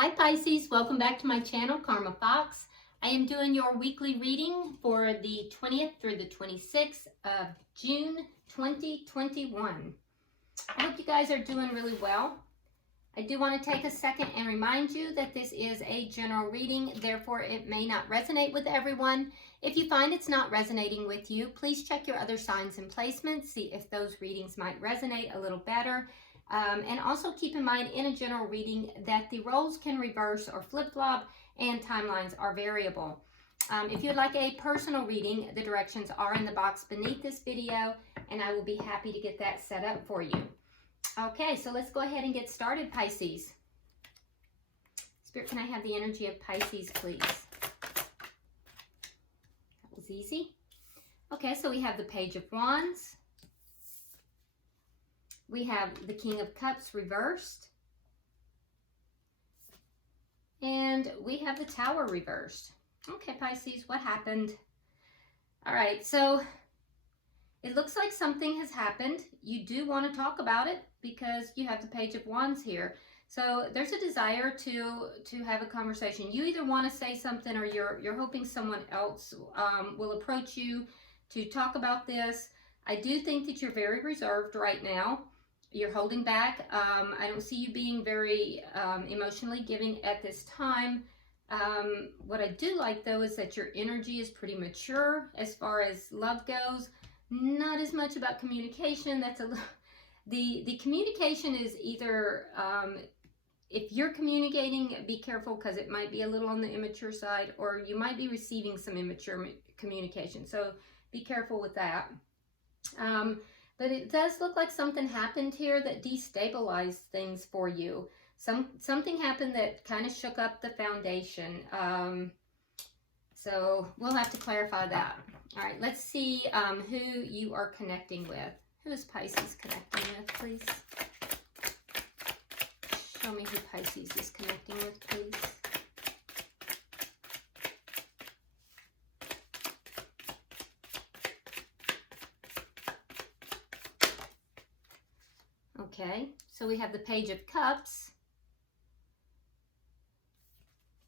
Hi Pisces, welcome back to my channel, Karma Fox. I am doing your weekly reading for the 20th through the 26th of June 2021. I hope you guys are doing really well. I do want to take a second and remind you that this is a general reading, therefore it may not resonate with everyone. If you find it's not resonating with you, please check your other signs and placements, see if those readings might resonate a little better. And also keep in mind in a general reading that the roles can reverse or flip-flop and timelines are variable. If you'd like a personal reading, the directions are in the box beneath this video and I will be happy to get that set up for you. Okay, so let's go ahead and get started, Pisces. Spirit, can I have the energy of Pisces, please? That was easy. Okay, so we have the Page of Wands. We have the King of Cups reversed. And we have the Tower reversed. Okay, Pisces, what happened? All right, so it looks like something has happened. You do want to talk about it because you have the Page of Wands here. So there's a desire to have a conversation. You either want to say something or you're hoping someone else will approach you to talk about this. I do think that you're very reserved right now. You're holding back. I don't see you being very emotionally giving at this time. What I do like though is that your energy is pretty mature as far as love goes. Not as much about communication. That's the communication is either if you're communicating, be careful because it might be a little on the immature side, or you might be receiving some immature communication. So be careful with that. But it does look like something happened here that destabilized things for you. Something happened that kind of shook up the foundation. So we'll have to clarify that. All right, let's see who you are connecting with. Who is Pisces connecting with, please? Show me who Pisces is connecting with, please. Okay, so we have the Page of Cups.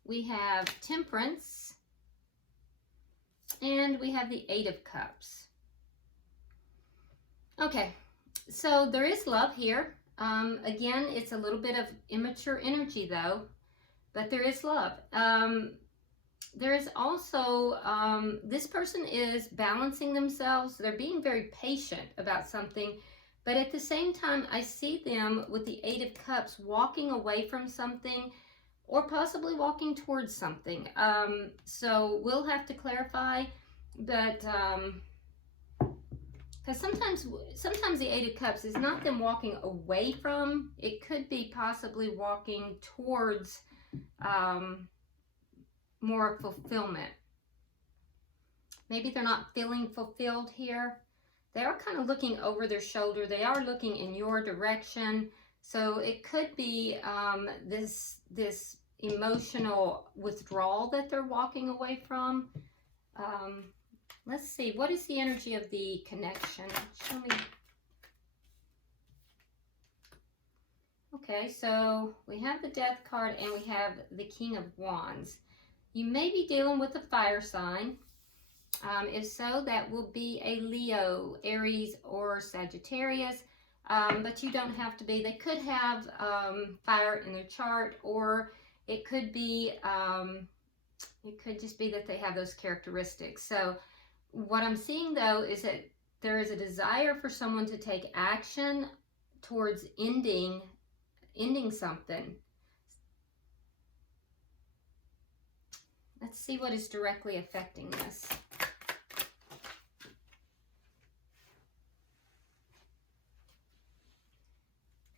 We have Temperance. And we have the Eight of Cups. Okay, so there is love here. Again, it's a little bit of immature energy though, but there is love. There is also, this person is balancing themselves. They're being very patient about something. But at the same time, I see them with the Eight of Cups walking away from something or possibly walking towards something. So we'll have to clarify, but because sometimes the Eight of Cups is not them walking away from, it could be possibly walking towards more fulfillment. Maybe they're not feeling fulfilled here. They are kind of looking over their shoulder. They are looking in your direction. So it could be this emotional withdrawal that they're walking away from. Let's see. What is the energy of the connection? Show me. Okay, so we have the Death card and we have the King of Wands. You may be dealing with a fire sign. If so, that will be a Leo, Aries, or Sagittarius, but you don't have to be. They could have fire in their chart, or it could be, it could just be that they have those characteristics. So what I'm seeing though is that there is a desire for someone to take action towards ending something. Let's see what is directly affecting this.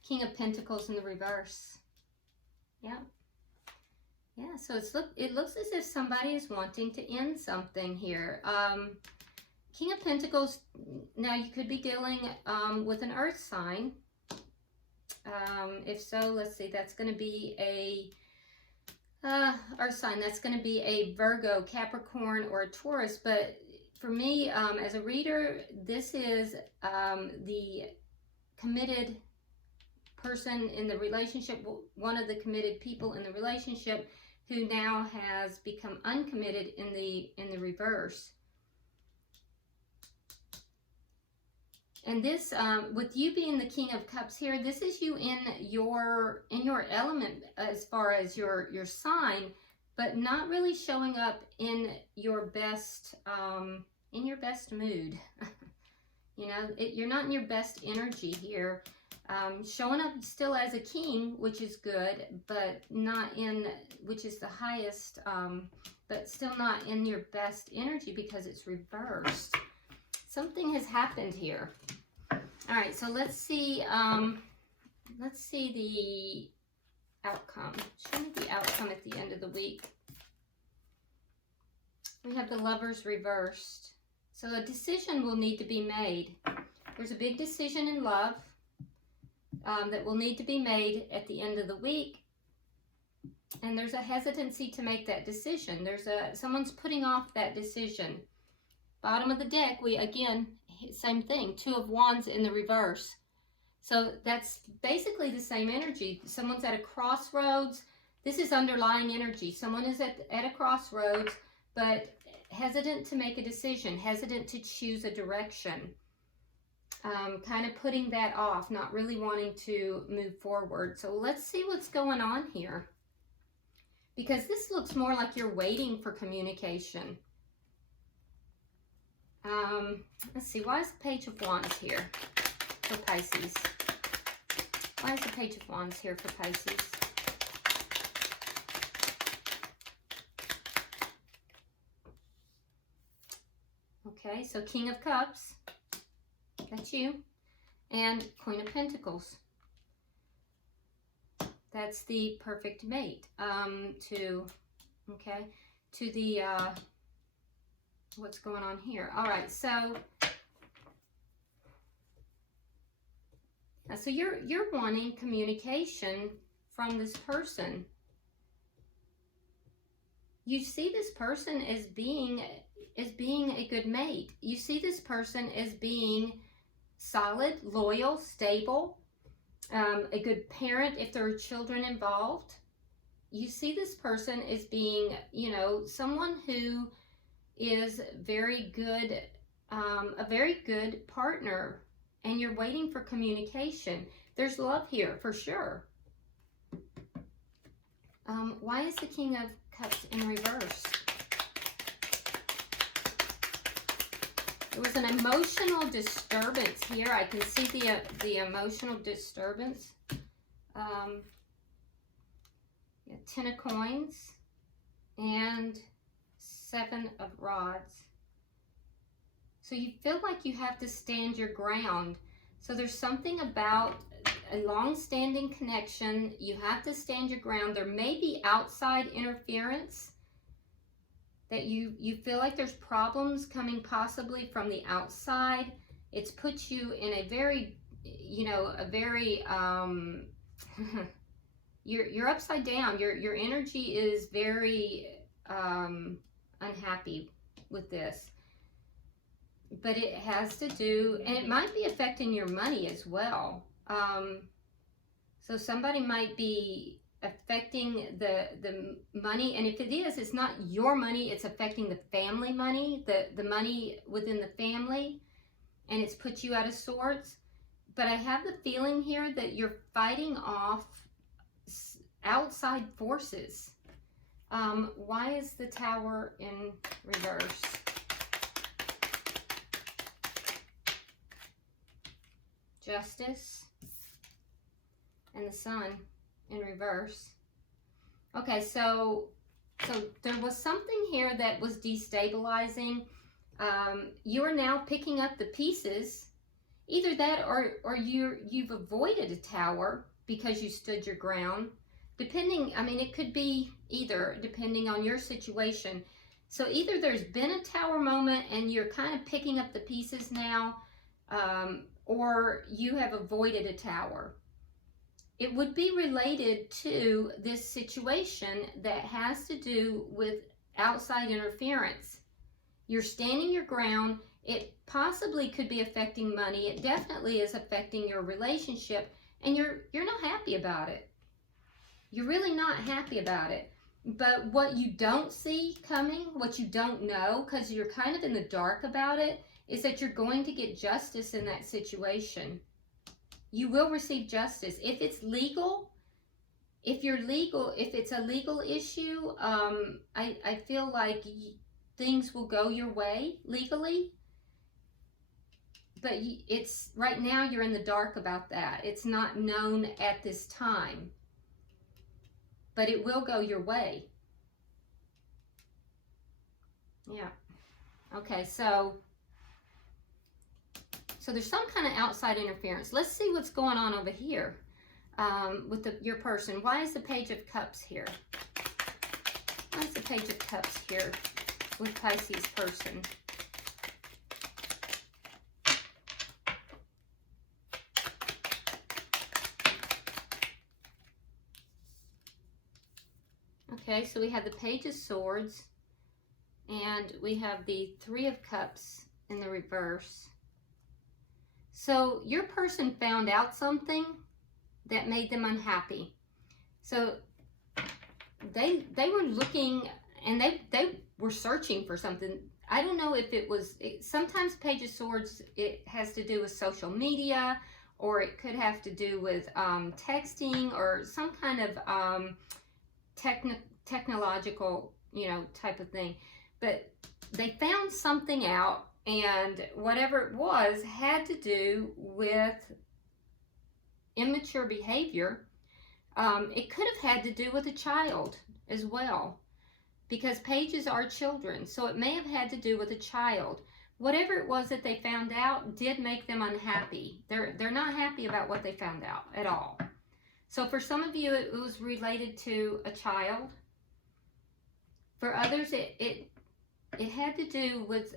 King of Pentacles in the reverse. Yeah. Yeah, so it looks as if somebody is wanting to end something here. King of Pentacles, now you could be dealing with an earth sign. If so, let's see, that's going to be a earth sign. That's going to be a Virgo, Capricorn, or a Taurus. But for me, as a reader, this is the committed person in the relationship, one of the committed people in the relationship, who now has become uncommitted in the reverse. And this, with you being the King of Cups here, this is you in your element as far as your sign, but not really showing up in your best mood. You know, you're not in your best energy here. Showing up still as a king, which is good, but not in, which is the highest, but still not in your best energy because it's reversed. Something has happened here. All right, so let's see the outcome. Show me the outcome at the end of the week. We have the Lovers reversed. So a decision will need to be made. There's a big decision in love that will need to be made at the end of the week. And there's a hesitancy to make that decision. Someone's putting off that decision. Bottom of the deck, we again, same thing, Two of Wands in the reverse. So that's basically the same energy. Someone's at a crossroads. This is underlying energy. Someone is at a crossroads, but hesitant to make a decision, hesitant to choose a direction. Kind of putting that off, not really wanting to move forward. So let's see what's going on here. Because this looks more like you're waiting for communication. Let's see, why is the Page of Wands here for Pisces? Why is the Page of Wands here for Pisces? Okay, so King of Cups, that's you, and Queen of Pentacles. That's the perfect mate to the, what's going on here. All right, so you're wanting communication from this person. You see this person as being a good mate. You see this person as being solid, loyal, stable, a good parent if there are children involved. You see this person as being, you know, someone who is very good, a very good partner, and you're waiting for communication. There's love here for sure. Why is the King of Cups in reverse? There was an emotional disturbance here. I can see the emotional disturbance. Yeah, 10 of Coins and 7 of Rods. So you feel like you have to stand your ground. So there's something about a long-standing connection. You have to stand your ground. There may be outside interference, that you feel like there's problems coming possibly from the outside. It's put you in a very, you know, a very, you're upside down. Your energy is very unhappy with this. But it has to do, and it might be affecting your money as well. So somebody might be affecting the money, and if it is, it's not your money, it's affecting the family money, the money within the family, and it's put you out of sorts. But I have the feeling here that you're fighting off outside forces. Why is the Tower in reverse? Justice and the Sun in reverse. Okay, so there was something here that was destabilizing. You are now picking up the pieces. Either that or you've avoided a tower because you stood your ground. Depending, I mean, it could be either, depending on your situation. So either there's been a tower moment and you're kind of picking up the pieces now, or you have avoided a tower. It would be related to this situation that has to do with outside interference. You're standing your ground. It possibly could be affecting money. It definitely is affecting your relationship. and you're not happy about it. You're really not happy about it. But what you don't see coming, what you don't know, because you're kind of in the dark about it, is that you're going to get justice in that situation. You will receive justice. If it's legal, if it's a legal issue, I feel like things will go your way legally. But it's right now you're in the dark about that. It's not known at this time. But it will go your way. Yeah. Okay, so there's some kind of outside interference. Let's see what's going on over here with your person. Why is the Page of Cups here? Why is the Page of Cups here with Pisces person? Okay, so we have the Page of Swords, and we have the Three of Cups in the reverse. So your person found out something that made them unhappy. So they were looking, and they were searching for something. I don't know if it was, sometimes Page of Swords, it has to do with social media, or it could have to do with texting, or some kind of technological, type of thing. But they found something out, and whatever it was had to do with immature behavior. It could have had to do with a child as well, because pages are children, so it may have had to do with a child. Whatever it was that they found out did make them unhappy. They're not happy about what they found out at all. So for some of you, it was related to a child. For others, it had to do with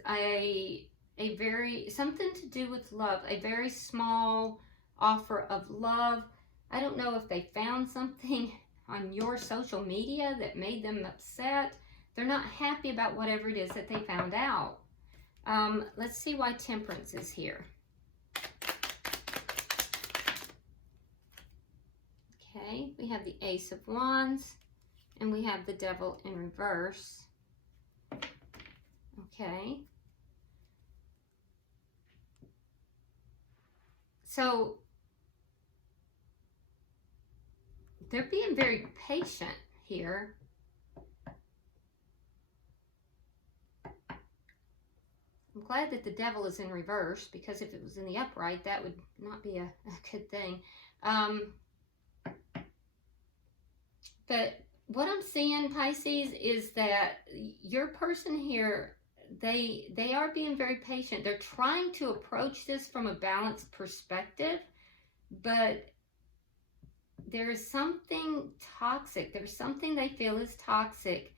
something to do with love, a very small offer of love. I don't know if they found something on your social media that made them upset. They're not happy about whatever it is that they found out. Let's see why Temperance is here. Okay, we have the Ace of Wands, and we have the Devil in reverse. Okay. So they're being very patient here. I'm glad that the Devil is in reverse, because if it was in the upright, that would not be a good thing. But what I'm seeing, Pisces, is that your person here, they are being very patient. They're trying to approach this from a balanced perspective, but there is something toxic. There's something they feel is toxic,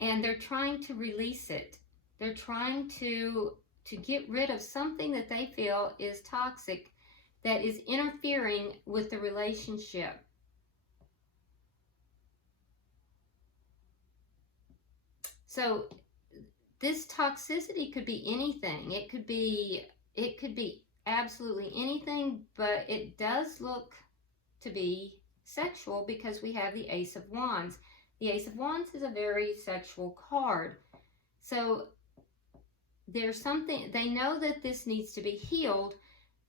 and they're trying to release it. They're trying to get rid of something that they feel is toxic, that is interfering with the relationship. So this toxicity could be anything. It could be absolutely anything, but it does look to be sexual, because we have the Ace of Wands. The Ace of Wands is a very sexual card. So there's something, they know that this needs to be healed,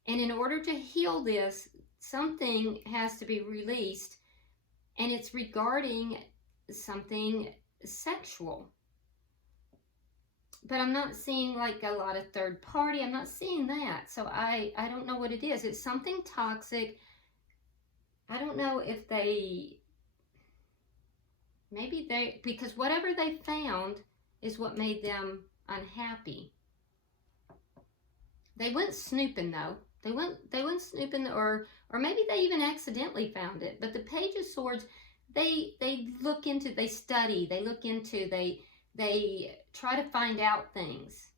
and in order to heal this, something has to be released, and it's regarding something sexual. But I'm not seeing like a lot of third party. I'm not seeing that. So I don't know what it is. It's something toxic. I don't know if because whatever they found is what made them unhappy. They went snooping though. They went snooping, or maybe they even accidentally found it. But the Page of Swords, they look into, they study, they look into, they try to find out things.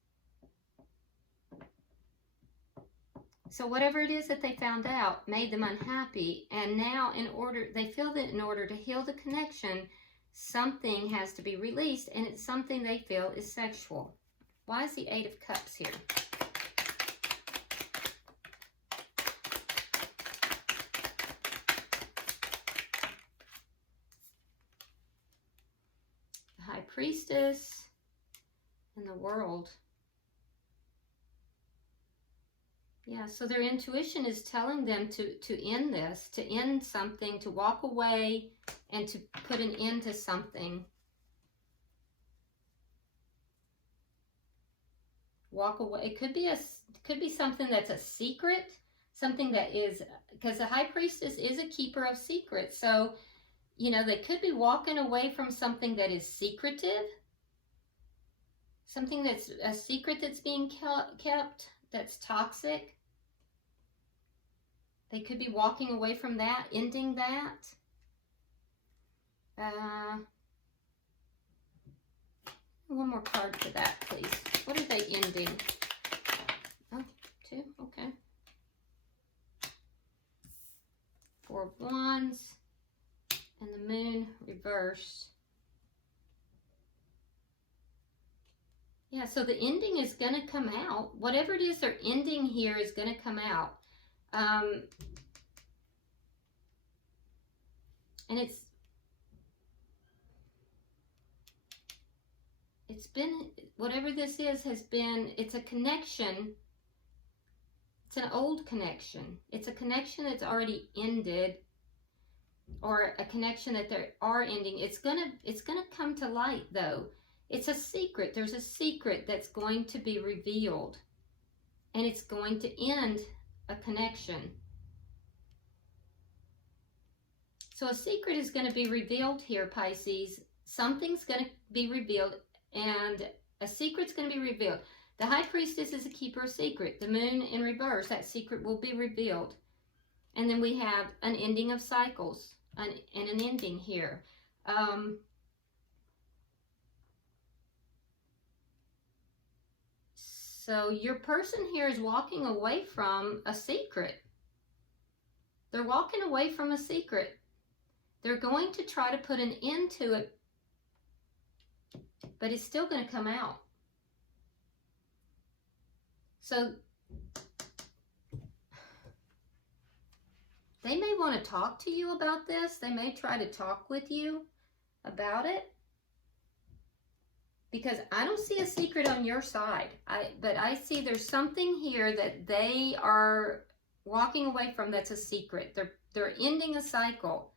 So whatever it is that they found out made them unhappy, and now they feel that in order to heal the connection, something has to be released, and it's something they feel is sexual. Why is the Eight of Cups here? Priestess, and the World. Yeah, so their intuition is telling them to end this, to end something, to walk away, and to put an end to something. Walk away. It could be something that's a secret, something that is, because the High Priestess is a keeper of secrets. So, you know, they could be walking away from something that is secretive, something that's a secret that's being kept, that's toxic. They could be walking away from that, ending that. One more card for that, please. What are they ending? Oh, 2, okay. 4 of Wands and the Moon reversed. Yeah, so the ending is going to come out. Whatever it is they're ending here is going to come out. And it's been, whatever this is, has been, it's a connection. It's an old connection. It's a connection that's already ended, or a connection that they are ending. It's gonna come to light, though. It's a secret. There's a secret that's going to be revealed, and it's going to end a connection. So a secret is going to be revealed here, Pisces. Something's going to be revealed, and a secret's going to be revealed. The High Priestess is a keeper of secret. The Moon in reverse, that secret will be revealed. And then we have an ending of cycles, and an ending here. So your person here is walking away from a secret. They're walking away from a secret. They're going to try to put an end to it, but it's still going to come out. So they may want to talk to you about this. They may try to talk with you about it, because I don't see a secret on your side. But I see there's something here that they are walking away from that's a secret. They're ending a cycle.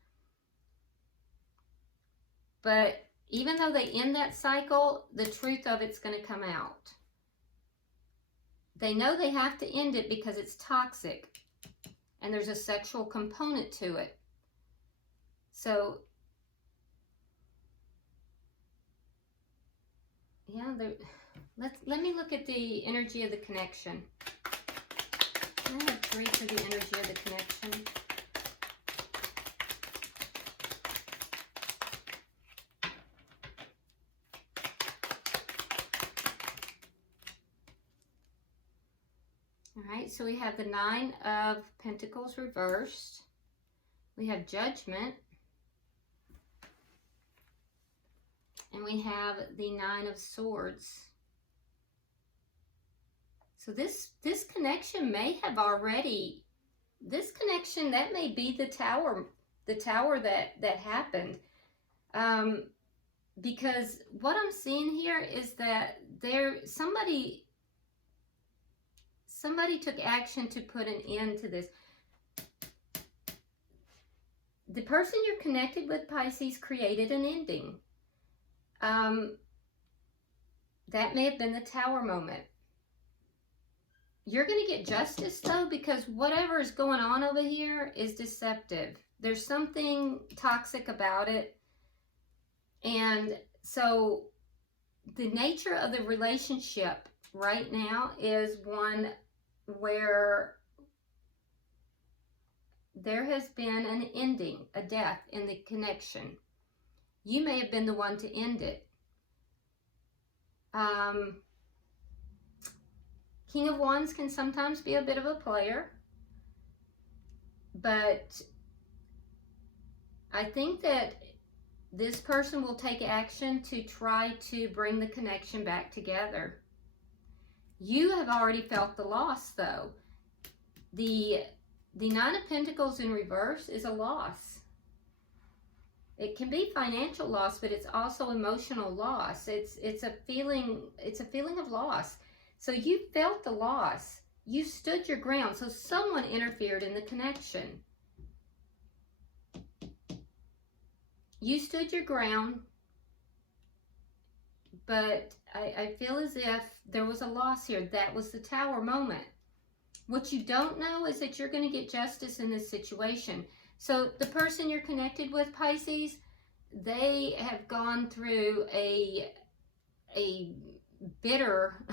But even though they end that cycle, the truth of it's going to come out. They know they have to end it because it's toxic, and there's a sexual component to it. So, yeah, let me look at the energy of the connection. I have 3 for the energy of the connection. All right, so we have the 9 of Pentacles reversed. We have Judgment. And we have the 9 of Swords. So this connection may have already, this connection, that may be the tower that happened. Because what I'm seeing here is that somebody took action to put an end to this. The person you're connected with, Pisces, created an ending. That may have been the Tower moment. You're going to get justice, though, because whatever is going on over here is deceptive. There's something toxic about it. And so the nature of the relationship right now is one where there has been an ending, a death in the connection. You may have been the one to end it. King of Wands can sometimes be a bit of a player, but I think that this person will take action to try to bring the connection back together. You have already felt the loss, though. The 9 of Pentacles in reverse is a loss. It can be financial loss, but it's also emotional loss. It's a feeling of loss. So you felt the loss. You stood your ground. So someone interfered in the connection. You stood your ground, but I feel as if there was a loss here. That was the Tower moment. What you don't know is that you're going to get justice in this situation. So the person you're connected with, Pisces, they have gone through a bitter,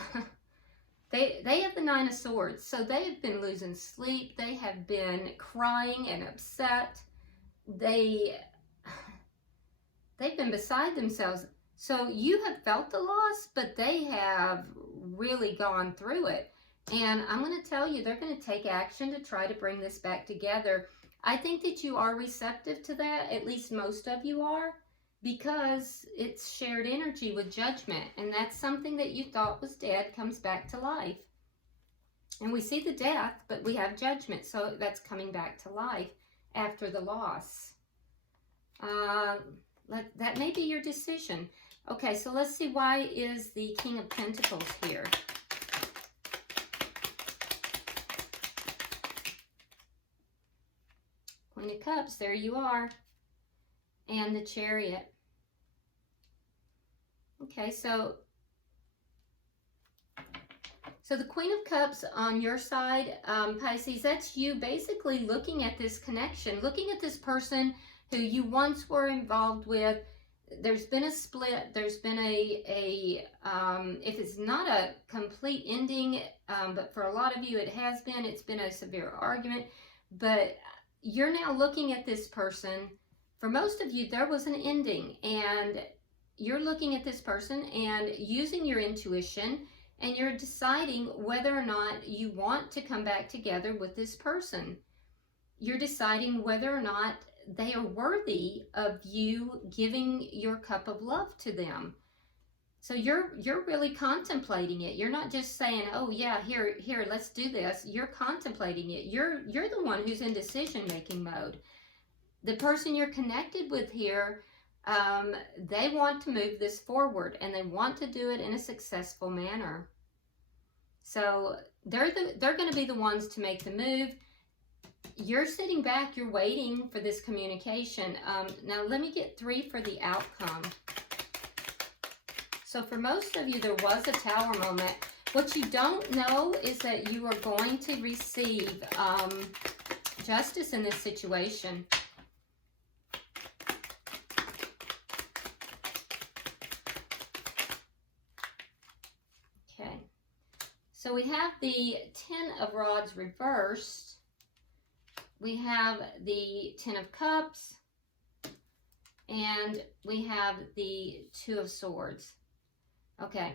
they have the Nine of Swords. So they have been losing sleep. They have been crying and upset. They've been beside themselves. So you have felt the loss, but they have really gone through it. And I'm going to tell you, they're going to take action to try to bring this back together. I think that you are receptive to that, at least most of you are, because it's shared energy with Judgment. And that's something that you thought was dead comes back to life. And we see the death, but we have Judgment, so that's coming back to life after the loss. That may be your decision. Okay, so let's see, why is the King of Pentacles here? Queen of Cups, there you are. And the Chariot. Okay, so the Queen of Cups on your side, Pisces, that's you basically looking at this connection, looking at this person who you once were involved with. There's been a split. There's been if it's not a complete ending, but for a lot of you it has been, it's been a severe argument. But you're now looking at this person. For most of you, there was an ending, and you're looking at this person and using your intuition, and you're deciding whether or not you want to come back together with this person. You're deciding whether or not they are worthy of you giving your cup of love to them. So you're really contemplating it. You're not just saying, oh yeah, here, let's do this. You're contemplating it. You're the one who's in decision-making mode. The person you're connected with here, they want to move this forward, and they want to do it in a successful manner. So they're going to be the ones to make the move. You're sitting back, you're waiting for this communication. Now let me get 3 for the outcome. So for most of you, there was a Tower moment. What you don't know is that you are going to receive justice in this situation. Okay. So we have the 10 of Rods reversed. We have the 10 of Cups, and we have the 2 of Swords. Okay,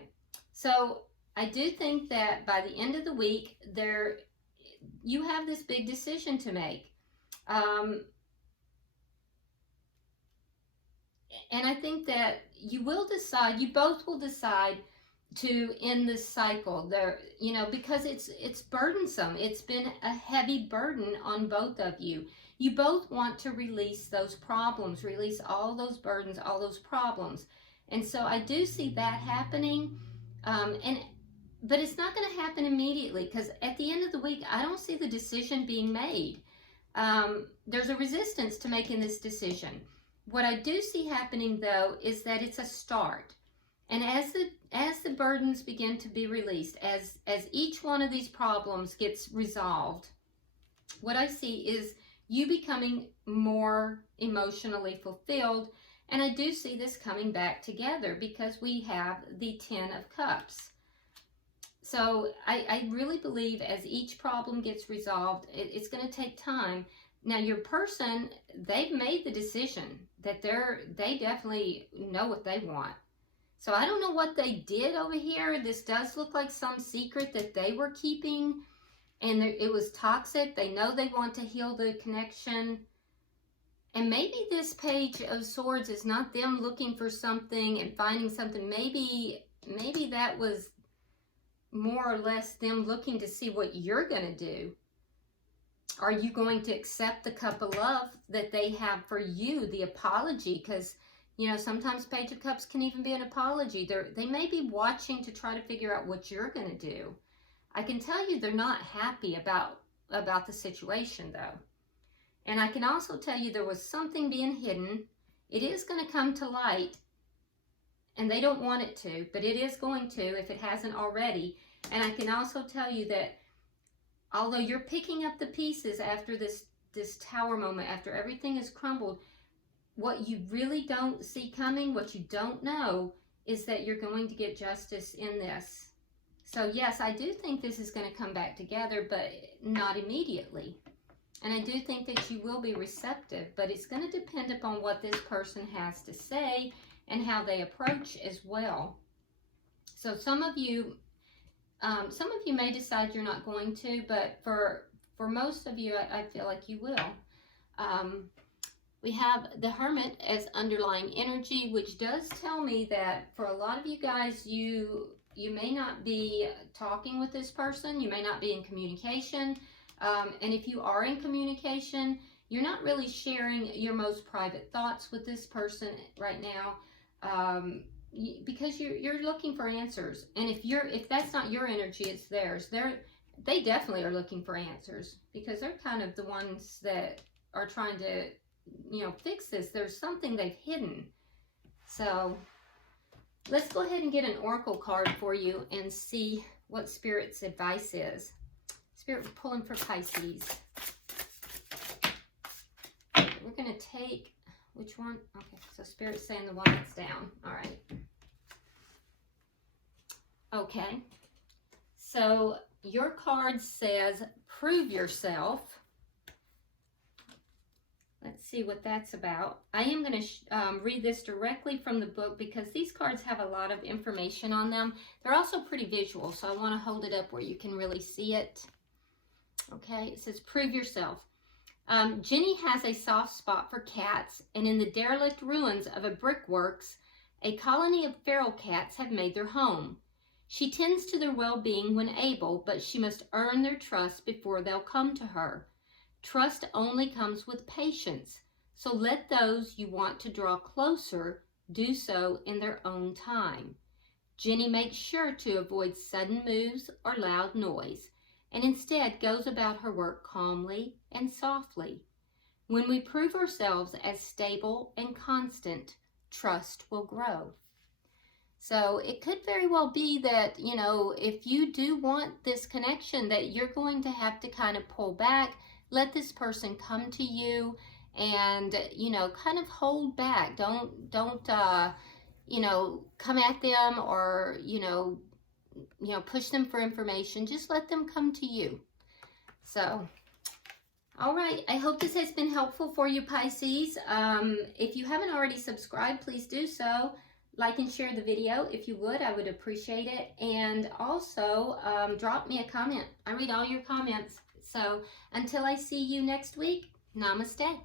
so I do think that by the end of the week, you have this big decision to make. And I think that you both will decide to end this cycle there, because it's burdensome. It's been a heavy burden on both of you. You both want to release those problems, release all those burdens, all those problems. And so I do see that happening. But it's not going to happen immediately, because at the end of the week, I don't see the decision being made. There's a resistance to making this decision. What I do see happening, though, is that it's a start. And as the burdens begin to be released, as each one of these problems gets resolved, what I see is you becoming more emotionally fulfilled. And I do see this coming back together, because we have the 10 of Cups. So I really believe as each problem gets resolved, it's going to take time. Now your person, they've made the decision that they definitely know what they want. So I don't know what they did over here. This does look like some secret that they were keeping, and it was toxic. They know they want to heal the connection. And maybe this Page of Swords is not them looking for something and finding something. Maybe that was more or less them looking to see what you're going to do. Are you going to accept the cup of love that they have for you, the apology? Because, you know, sometimes Page of Cups can even be an apology. They may be watching to try to figure out what you're going to do. I can tell you they're not happy about the situation, though. And I can also tell you there was something being hidden. It is going to come to light, and they don't want it to, but it is going to if it hasn't already. And I can also tell you that although you're picking up the pieces after this tower moment, after everything has crumbled, what you really don't see coming, what you don't know, is that you're going to get justice in this. So yes, I do think this is going to come back together, but not immediately. And I do think that you will be receptive, but it's going to depend upon what this person has to say and how they approach as well. So some of you may decide you're not going to, but for most of you, I feel like you will. We have the Hermit as underlying energy, which does tell me that for a lot of you guys, you may not be talking with this person. You may not be in communication. And if you are in communication, you're not really sharing your most private thoughts with this person right now, because you're looking for answers. And if that's not your energy, it's theirs. They definitely are looking for answers, because they're kind of the ones that are trying to, you know, fix this. There's something they've hidden. So let's go ahead and get an oracle card for you and see what Spirit's advice is. Spirit, we're pulling for Pisces. We're going to take, which one? Okay, so Spirit's saying the one that's down. All right. Okay. So your card says, prove yourself. Let's see what that's about. I am going to read this directly from the book because these cards have a lot of information on them. They're also pretty visual, so I want to hold it up where you can really see it. Okay, it says, prove yourself. Jenny has a soft spot for cats, and in the derelict ruins of a brickworks, a colony of feral cats have made their home. She tends to their well-being when able, but she must earn their trust before they'll come to her. Trust only comes with patience, so let those you want to draw closer do so in their own time. Jenny makes sure to avoid sudden moves or loud noise, and instead goes about her work calmly and softly. When we prove ourselves as stable and constant, trust will grow. So it could very well be that, you know, if you do want this connection, that you're going to have to kind of pull back, let this person come to you, and, you know, kind of hold back. Don't you know, come at them or, you know, push them for information. Just let them come to you. So, all right. I hope this has been helpful for you, Pisces. If you haven't already subscribed, please do so. Like and share the video if you would. I would appreciate it. And also, drop me a comment. I read all your comments. So, until I see you next week, namaste.